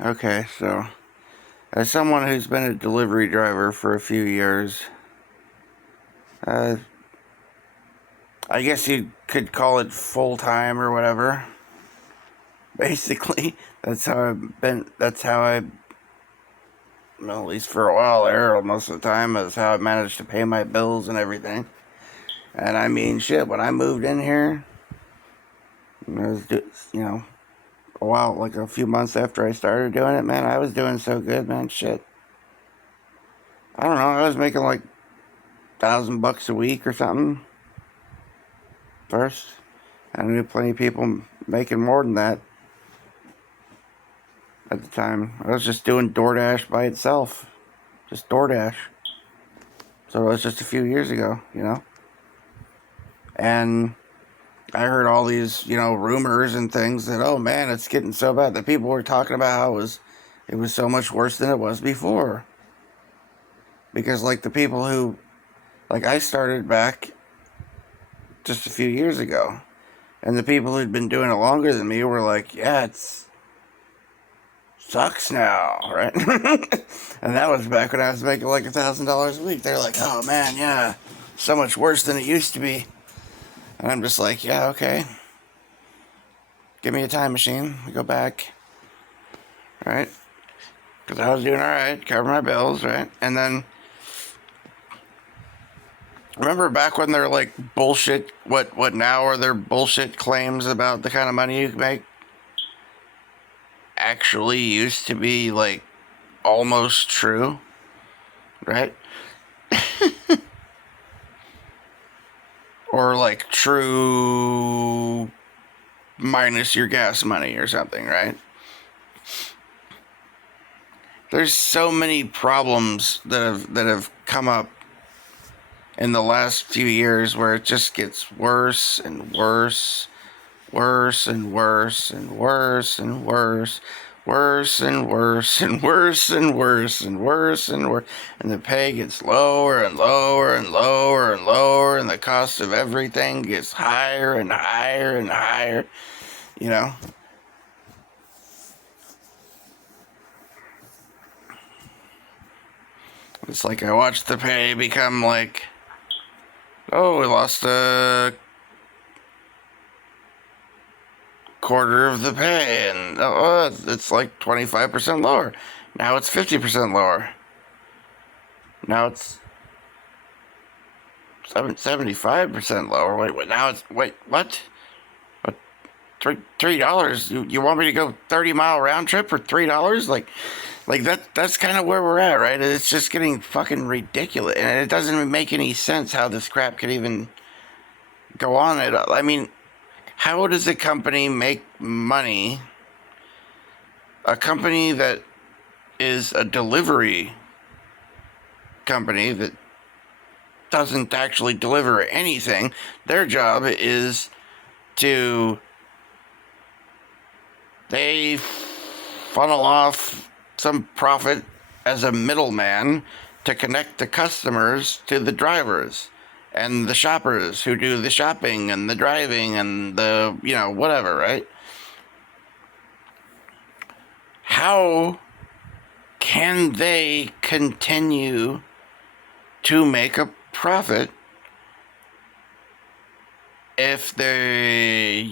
Okay, so as someone who's been a delivery driver for a few years, uh, I guess you could call it full time or whatever. Basically, that's how I've been. That's how well, at least for a while there, most of the time, is how I managed to pay my bills and everything. And I mean, shit, when I moved in here, I was, a while, like a few months after I started doing it, man, I was doing so good, man. Shit, I don't know, I was making like $1,000 a week or something first. I knew plenty of people making more than that at the time. I was just doing DoorDash by itself, just DoorDash. So it was just a few years ago. And I heard all these, rumors and things that, oh man, it's getting so bad that people were talking about how it was so much worse than it was before. Because like the people who, like I started back just a few years ago, and the people who'd been doing it longer than me were like, yeah, it's sucks now, right? And that was back when I was making like $1,000 a week. They're like, oh man, yeah, so much worse than it used to be. And I'm just like, yeah, okay. Give me a time machine. I go back, right? Because I was doing all right, cover my bills, right? And then remember back when they're like bullshit. What now are their bullshit claims about the kind of money you can make? Actually, used to be like almost true, right? Or like true minus your gas money or something, right? There's so many problems that have come up in the last few years where it just gets worse and worse, worse and worse and worse and worse, worse and worse and worse and worse and worse and worse, and the pay gets lower and lower and lower and lower, and the cost of everything gets higher and higher and higher, you know. It's like I watched the pay become like, oh, we lost a quarter of the pay, and oh, it's like 25% lower. Now it's 50% lower. Now it's 75% lower. Wait, now it's, wait, what? What? $3? You want me to go 30-mile round trip for $3? Like that's kind of where we're at, right? It's just getting fucking ridiculous, and it doesn't even make any sense how this crap could even go on. I mean, how does a company make money? A company that is a delivery company that doesn't actually deliver anything. Their job is to, they funnel off some profit as a middleman to connect the customers to the drivers and the shoppers who do the shopping and the driving and the, whatever, right? How can they continue to make a profit if the,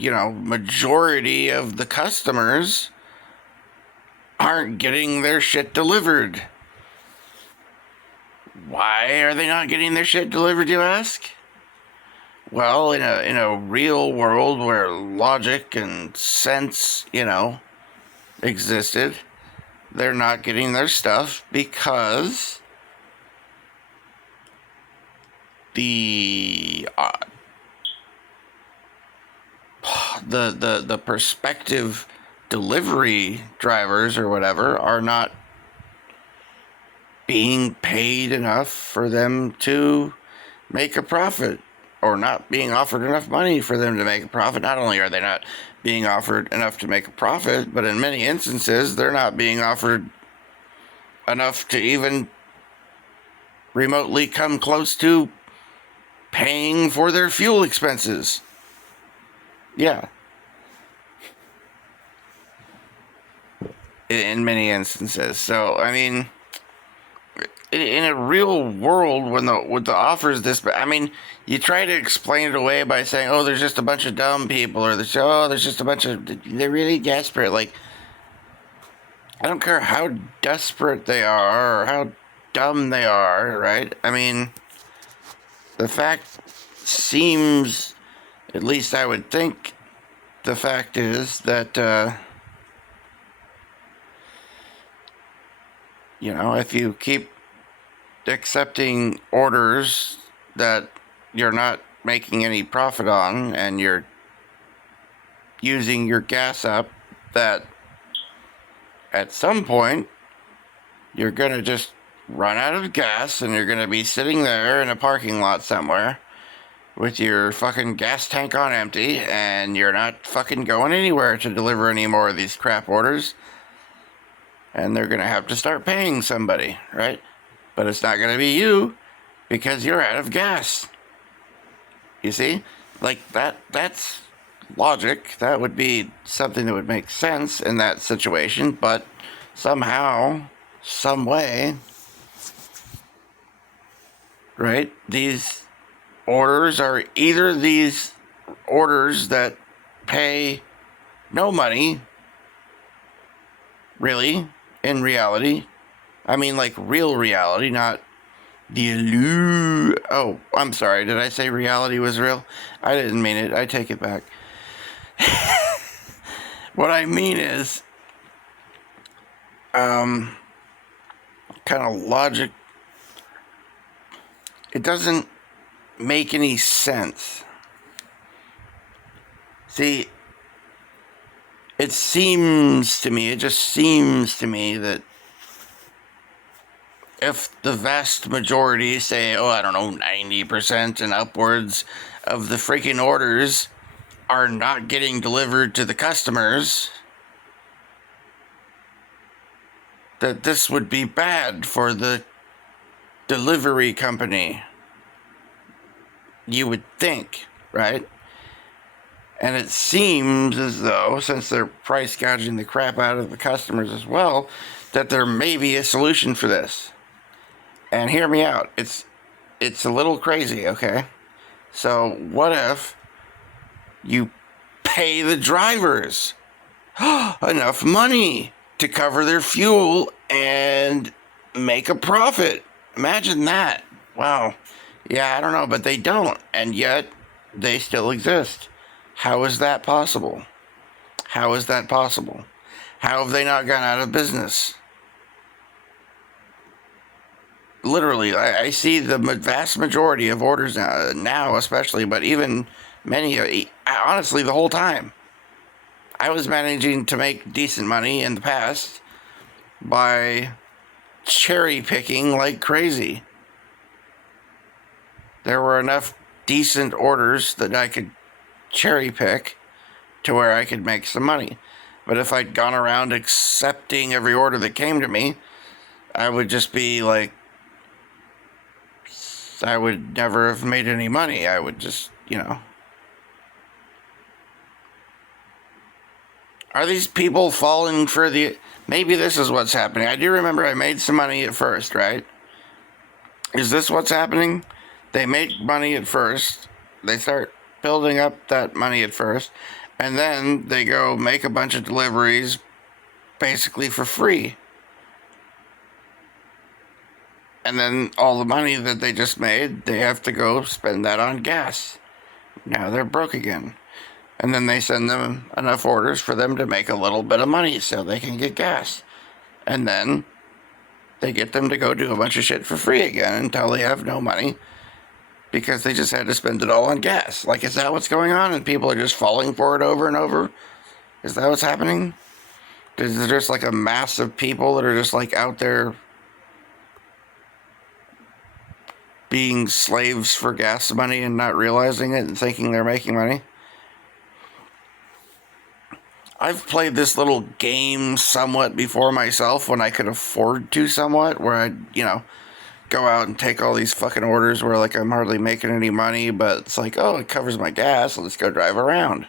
majority of the customers aren't getting their shit delivered? Why are they not getting their shit delivered, you ask? Well, in a real world where logic and sense, existed, they're not getting their stuff because the the prospective delivery drivers or whatever are not being paid enough for them to make a profit, or not being offered enough money for them to make a profit. Not only are they not being offered enough to make a profit, but in many instances they're not being offered enough to even remotely come close to paying for their fuel expenses. Yeah. in many instances. So, I mean, in a real world, when the offer is this, I mean, you try to explain it away by saying, "Oh, there's just a bunch of dumb people," or there's just a bunch of, they're really desperate." Like, I don't care how desperate they are or how dumb they are, right? I mean, the fact seems, at least I would think, the fact is that, if you keep accepting orders that you're not making any profit on, and you're using your gas up, that at some point you're going to just run out of gas and you're going to be sitting there in a parking lot somewhere with your fucking gas tank on empty, and you're not fucking going anywhere to deliver any more of these crap orders, and they're going to have to start paying somebody, right? But it's not going to be you, because you're out of gas. You see? Like, that's logic. That would be something that would make sense in that situation, but somehow, some way, right? These orders are either these orders that pay no money, really, in reality. I mean, like, real reality, not the Oh, I'm sorry. Did I say reality was real? I didn't mean it. I take it back. What I mean is, kind of logic. It doesn't make any sense. See, it just seems to me that if the vast majority, say, I don't know, 90% and upwards of the freaking orders are not getting delivered to the customers, that this would be bad for the delivery company. You would think, right? And it seems as though, since they're price gouging the crap out of the customers as well, that there may be a solution for this. And hear me out. It's a little crazy, okay? So what if you pay the drivers enough money to cover their fuel and make a profit? Imagine that. Wow. Yeah, I don't know, but they don't. And yet, they still exist. How is that possible? How is that possible? How have they not gone out of business? Literally, I see the vast majority of orders now especially, but even many, honestly, the whole time. I was managing to make decent money in the past by cherry picking like crazy. There were enough decent orders that I could cherry pick to where I could make some money. But if I'd gone around accepting every order that came to me, I would just be like, I would never have made any money. I would just, Are these people falling for the... Maybe this is what's happening. I do remember I made some money at first, right? Is this what's happening? They make money at first. They start building up that money at first. And then they go make a bunch of deliveries basically for free. And then all the money that they just made, they have to go spend that on gas. Now they're broke again. And then they send them enough orders for them to make a little bit of money so they can get gas. And then they get them to go do a bunch of shit for free again until they have no money because they just had to spend it all on gas. Like, is that what's going on? And people are just falling for it over and over? Is that what's happening? Is there just like a mass of people that are just like out there being slaves for gas money and not realizing it and thinking they're making money? I've played this little game somewhat before myself when I could afford to somewhat, where I'd, go out and take all these fucking orders where, like, I'm hardly making any money, but it's like, oh, it covers my gas, let's go drive around.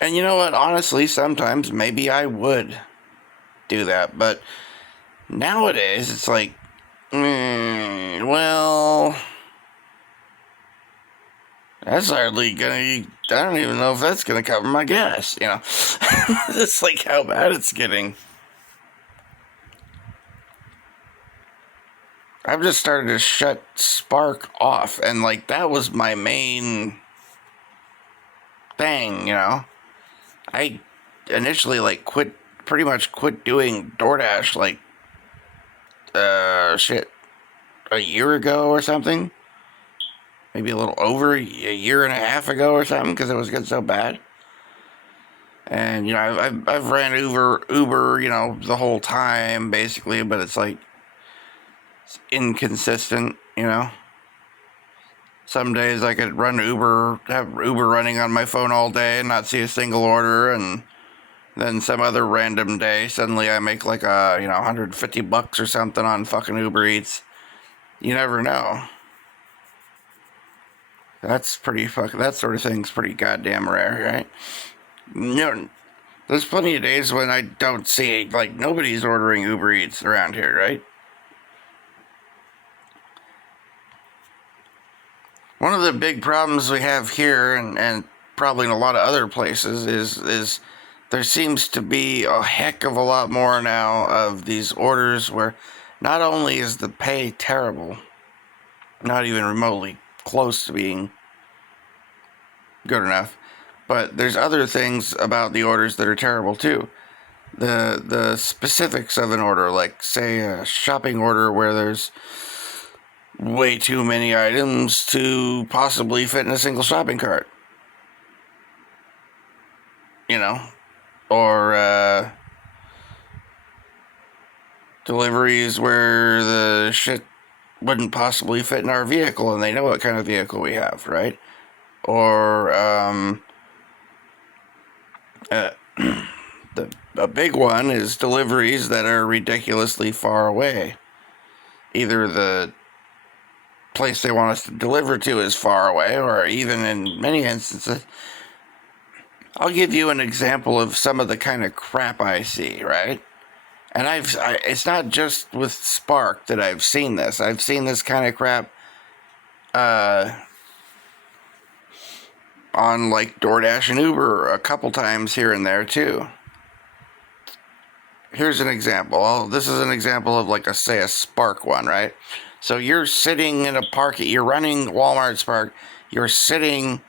And you know what? Honestly, sometimes maybe I would do that. But nowadays, it's like, well, that's hardly gonna. I don't even know if that's gonna cover my gas. It's like how bad it's getting. I've just started to shut Spark off, and like that was my main thing. I initially like pretty much quit doing DoorDash like shit a year ago or something. Maybe a little over a year and a half ago or something, because it was getting so bad. And I've ran Uber the whole time basically, but it's like it's inconsistent. Some days I could run Uber, have Uber running on my phone all day and not see a single order, and then some other random day suddenly I make like $150 or something on fucking Uber Eats. You never know. That's that sort of thing's pretty goddamn rare, right? There's plenty of days when I don't see, like, nobody's ordering Uber Eats around here, right? One of the big problems we have here, and probably in a lot of other places, is there seems to be a heck of a lot more now of these orders where not only is the pay terrible, not even remotely close to being good enough, but there's other things about the orders that are terrible too. The specifics of an order, like say a shopping order where there's way too many items to possibly fit in a single shopping cart. Or deliveries where the shit wouldn't possibly fit in our vehicle and they know what kind of vehicle we have, right? Or a big one is deliveries that are ridiculously far away. Either the place they want us to deliver to is far away, or even in many instances, I'll give you an example of some of the kind of crap I see, right? And it's not just with Spark that I've seen this. I've seen this kind of crap on like DoorDash and Uber a couple times here and there too. Here's an example. This is an example of like a Spark one, right? So you're sitting in you're running Walmart Spark, you're sitting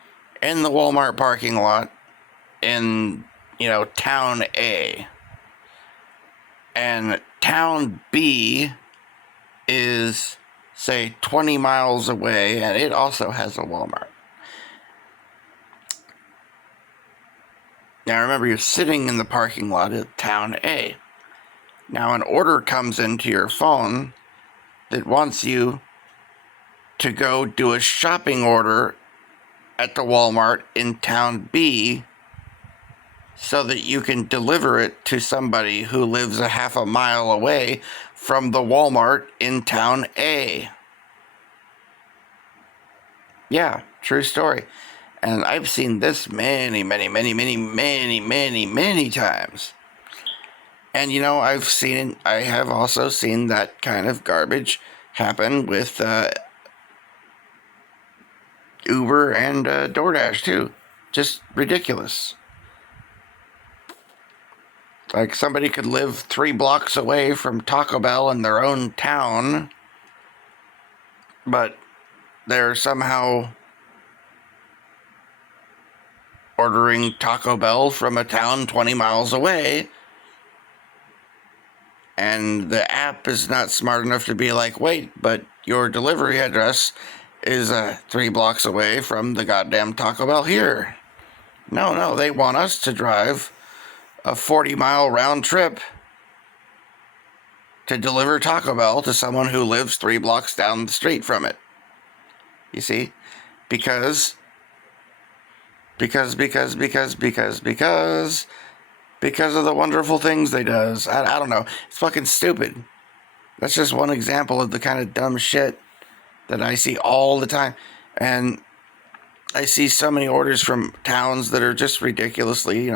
in the Walmart parking lot in, town A. And town B is, say, 20 miles away, and it also has a Walmart. Now remember, you're sitting in the parking lot at town A. Now an order comes into your phone that wants you to go do a shopping order at the Walmart in town B so that you can deliver it to somebody who lives a half a mile away from the Walmart in town A. Yeah, true story. And I've seen this many, many, many, many, many, many, many times. And I have also seen that kind of garbage happen with Uber and DoorDash too. Just ridiculous. Like somebody could live 3 blocks away from Taco Bell in their own town, but they're somehow ordering Taco Bell from a town 20 miles away, and the app is not smart enough to be like, wait, but your delivery address is 3 blocks away from the goddamn Taco Bell here. No, they want us to drive a 40-mile round trip to deliver Taco Bell to someone who lives 3 blocks down the street from it. You see? Because of the wonderful things they does. I don't know. It's fucking stupid. That's just one example of the kind of dumb shit that I see all the time. And I see so many orders from towns that are just ridiculously,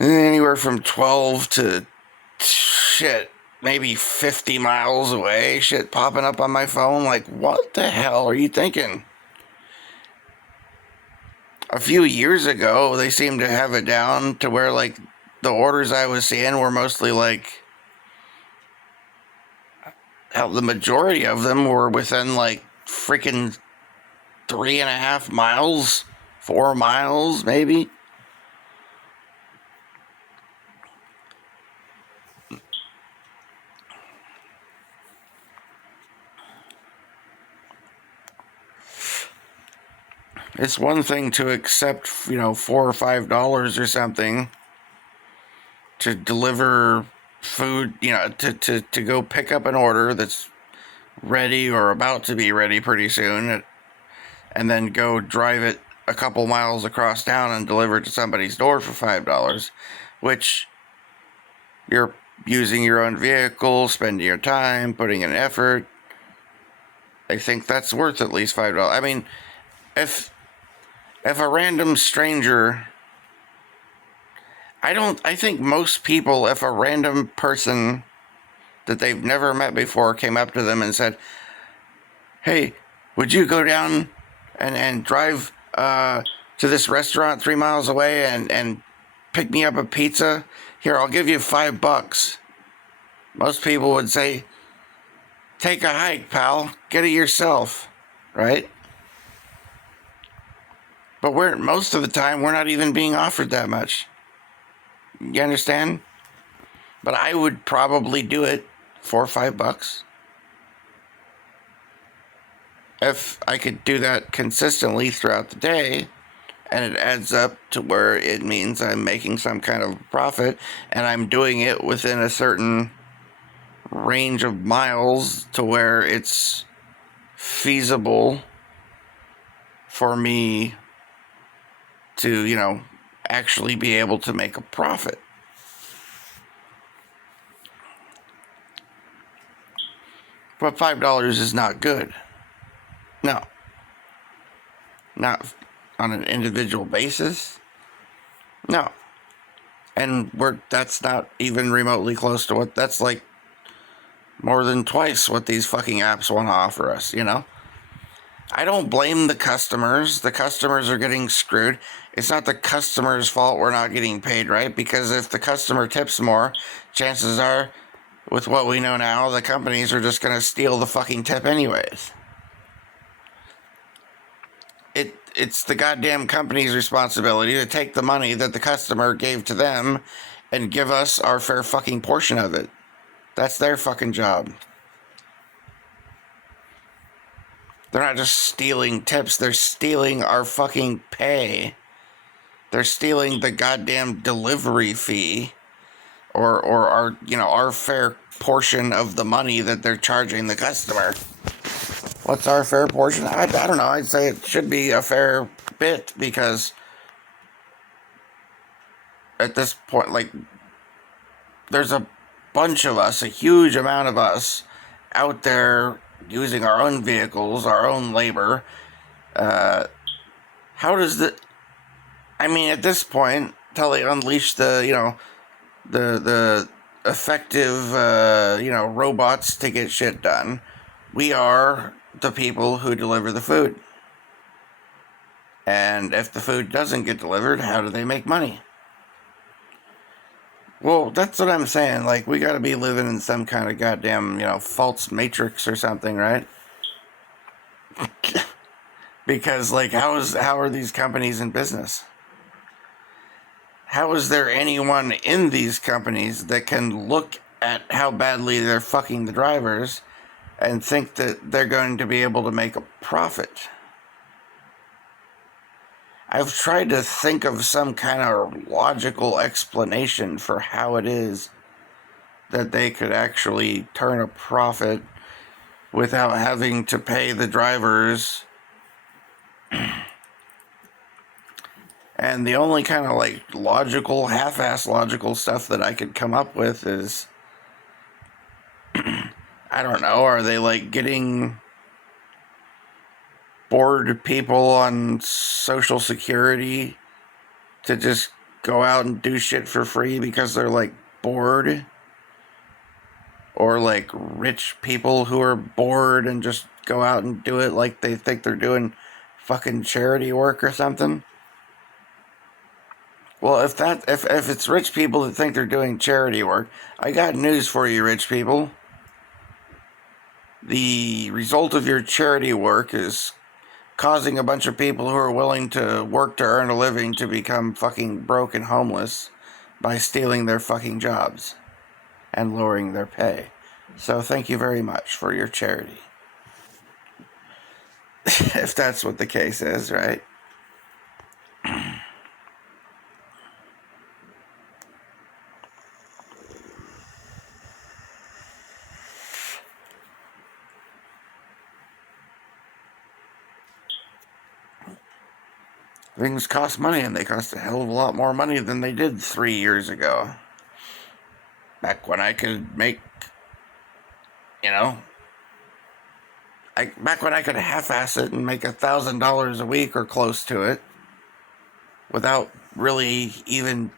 anywhere from 12 to shit, maybe 50 miles away, shit popping up on my phone. Like, what the hell are you thinking? A few years ago, they seemed to have it down to where, like, the orders I was seeing were mostly like, hell, the majority of them were within like freaking 3.5 miles, 4 miles, maybe. It's one thing to accept, $4 or $5 or something to deliver food, to go pick up an order that's ready or about to be ready pretty soon, and then go drive it a couple miles across town and deliver it to somebody's door for $5, which you're using your own vehicle, spending your time, putting in effort. I think that's worth at least $5. I mean, if a random stranger, I think most people, if a random person that they've never met before came up to them and said, hey, would you go down and drive to this restaurant 3 miles away and pick me up a pizza? Here, I'll give you $5. Most people would say, take a hike, pal. Get it yourself, right? But most of the time, we're not even being offered that much. You understand? But I would probably do it for $5. If I could do that consistently throughout the day, and it adds up to where it means I'm making some kind of profit, and I'm doing it within a certain range of miles to where it's feasible for me to, actually be able to make a profit. But $5 is not good. No. Not on an individual basis. No. And that's not even remotely close to that's like more than twice what these fucking apps want to offer us, I don't blame the customers. The customers are getting screwed. It's not the customer's fault we're not getting paid, right? Because if the customer tips more, chances are, with what we know now, the companies are just going to steal the fucking tip anyways. It's the goddamn company's responsibility to take the money that the customer gave to them and give us our fair fucking portion of it. That's their fucking job. They're not just stealing tips, they're stealing our fucking pay. They're stealing the goddamn delivery fee or our fair portion of the money that they're charging the customer. What's our fair portion? I don't know. I'd say it should be a fair bit, because at this point, like, there's a bunch of us, a huge amount of us out there using our own vehicles, our own labor. How does at this point, till they unleash the effective, robots to get shit done, we are the people who deliver the food. And if the food doesn't get delivered, how do they make money? Well, that's what I'm saying. Like, we gotta be living in some kind of goddamn, false matrix or something, right? Because, like, how are these companies in business? How is there anyone in these companies that can look at how badly they're fucking the drivers and think that they're going to be able to make a profit? I've tried to think of some kind of logical explanation for how it is that they could actually turn a profit without having to pay the drivers. And the only kind of like logical, half-ass logical stuff that I could come up with is, I don't know, are they like getting bored people on Social Security to just go out and do shit for free because they're like bored, or like rich people who are bored and just go out and do it like they think they're doing fucking charity work or something. Well, if it's rich people that think they're doing charity work, I got news for you, rich people. The result of your charity work is causing a bunch of people who are willing to work to earn a living to become fucking broke and homeless by stealing their fucking jobs and lowering their pay. So thank you very much for your charity. If that's what the case is, right? Things cost money, and they cost a hell of a lot more money than they did 3 years ago. Back when I could make, you know, back when I could half-ass it and make $1,000 a week or close to it without really even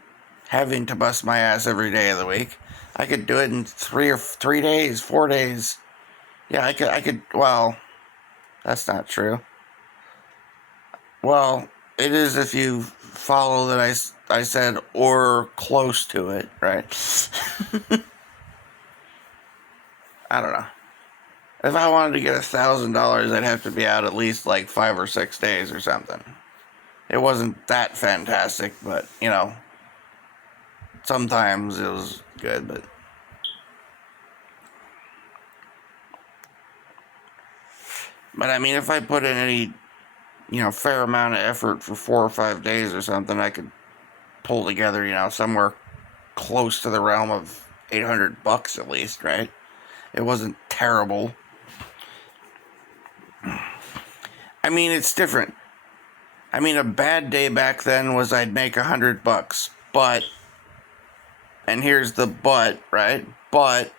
having to bust my ass every day of the week. I could do it in 3 days, 4 days. Yeah, I could, well, that's not true. Well, it is if you follow that I said or close to it, right? I don't know. If I wanted to get $1,000, I'd have to be out at least like 5 or 6 days or something. It wasn't that fantastic, but, you know, sometimes it was good, but I mean, if I put in any, you know, fair amount of effort for 4 or 5 days or something, I could pull together, you know, somewhere close to the realm of $800 at least, right? It wasn't terrible. I mean, it's different. I mean, a bad day back then was I'd make $100, but, and here's the but, right? But,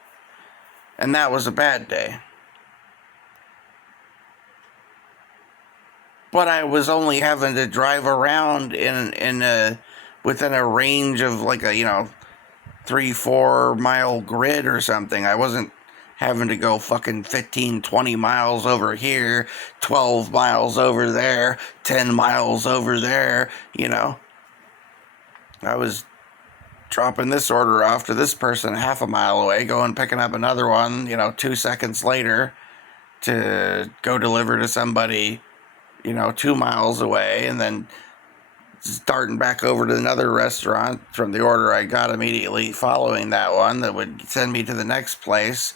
and that was a bad day. But I was only having to drive around within a range of like a, you know, 3-4 mile grid or something. I wasn't having to go fucking 15, 20 miles over here, 12 miles over there, 10 miles over there, you know. I was dropping this order off to this person half a mile away, going picking up another one, you know, 2 seconds later to go deliver to somebody, you know, 2 miles away, and then starting back over to another restaurant from the order I got immediately following that one that would send me to the next place,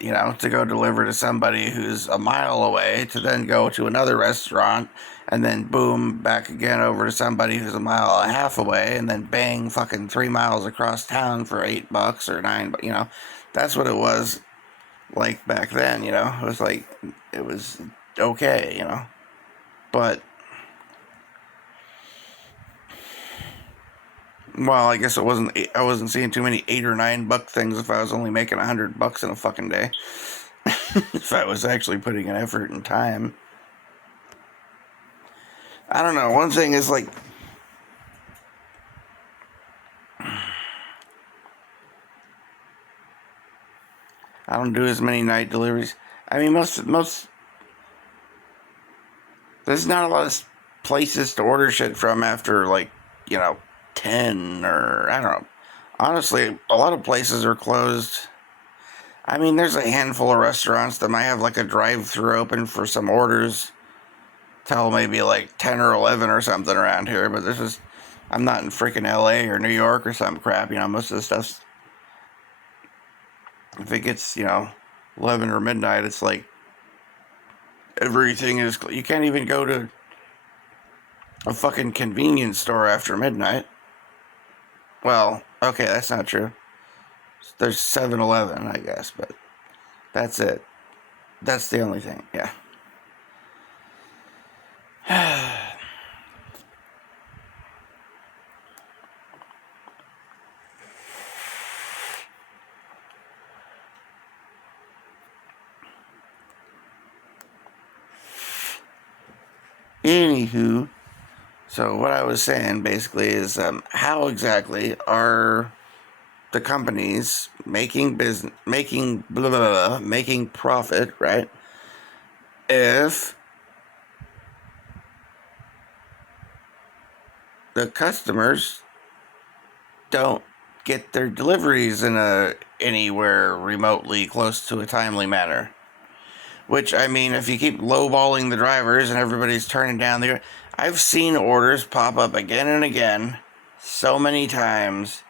you know, to go deliver to somebody who's a mile away, to then go to another restaurant, and then boom, back again over to somebody who's a mile and a half away, and then bang, fucking 3 miles across town for $8 or $9, you know. That's what it was like back then, you know. It was like, it was okay, you know. But, well, I guess I wasn't seeing too many $8 or $9 things if I was only making $100 in a fucking day. If I was actually putting an effort and time. I don't know. One thing is like, I don't do as many night deliveries. I mean, there's not a lot of places to order shit from after like, you know, 10 or I don't know. Honestly, a lot of places are closed. I mean, there's a handful of restaurants that might have like a drive-through open for some orders till maybe like 10 or 11 or something around here, but this is, I'm not in freaking LA or New York or some crap, you know. Most of the stuff's, if it gets, you know, 11 or midnight, it's like everything is, you can't even go to a fucking convenience store after midnight. Well, okay, that's not true. There's 7-Eleven, I guess, but that's it. That's the only thing, yeah. Anywho, so what I was saying basically is how exactly are the companies making business, making blah, blah, blah, blah, making profit, right? If the customers don't get their deliveries in a anywhere remotely close to a timely manner. Which, I mean, if you keep lowballing the drivers and everybody's turning down the... I've seen orders pop up again and again so many times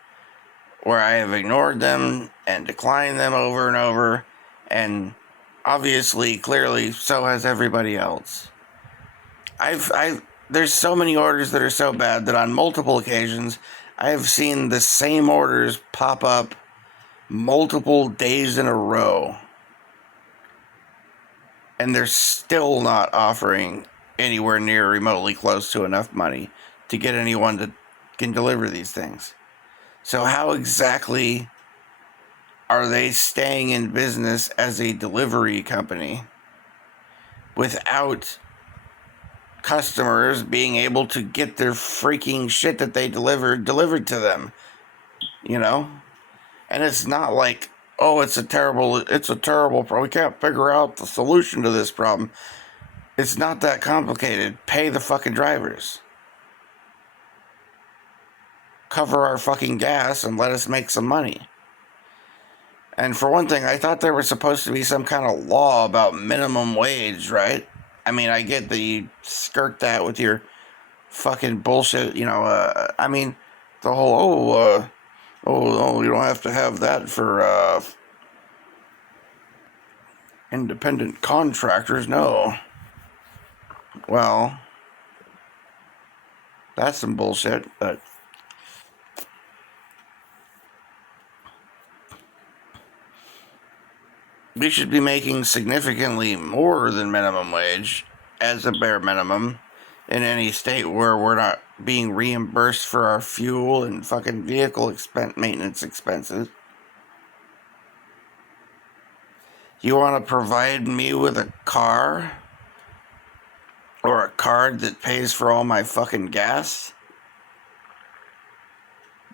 where I have ignored them and declined them over and over, and obviously, clearly, so has everybody else. There's so many orders that are so bad that on multiple occasions I have seen the same orders pop up multiple days in a row, and they're still not offering anywhere near remotely close to enough money to get anyone that can deliver these things. So how exactly are they staying in business as a delivery company without customers being able to get their freaking shit that they delivered to them? You know? And it's not like, oh, it's a terrible problem. We can't figure out the solution to this problem. It's not that complicated. Pay the fucking drivers. Cover our fucking gas and let us make some money. And for one thing, I thought there was supposed to be some kind of law about minimum wage, right? I mean, I get that you skirt that with your fucking bullshit, I mean, the whole, you don't have to have that for, independent contractors, no. Well, that's some bullshit, but we should be making significantly more than minimum wage as a bare minimum in any state where we're not being reimbursed for our fuel and fucking vehicle maintenance expenses. You want to provide me with a car or a card that pays for all my fucking gas?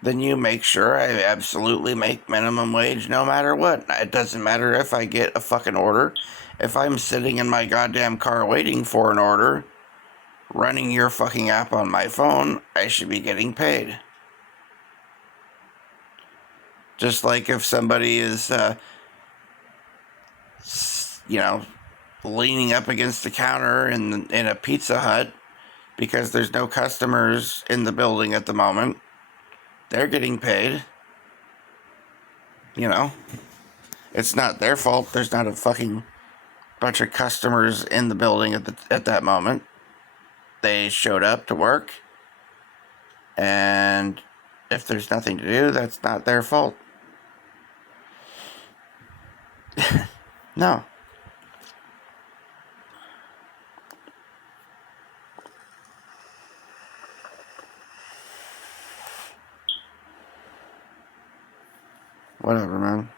Then you make sure I absolutely make minimum wage no matter what. It doesn't matter if I get a fucking order. If I'm sitting in my goddamn car waiting for an order, running your fucking app on my phone, I should be getting paid. Just like if somebody is, leaning up against the counter in a Pizza Hut because there's no customers in the building at the moment, they're getting paid. It's not their fault. There's not a fucking bunch of customers in the building at that moment. They showed up to work, and if there's nothing to do, that's not their fault. No. Whatever, man.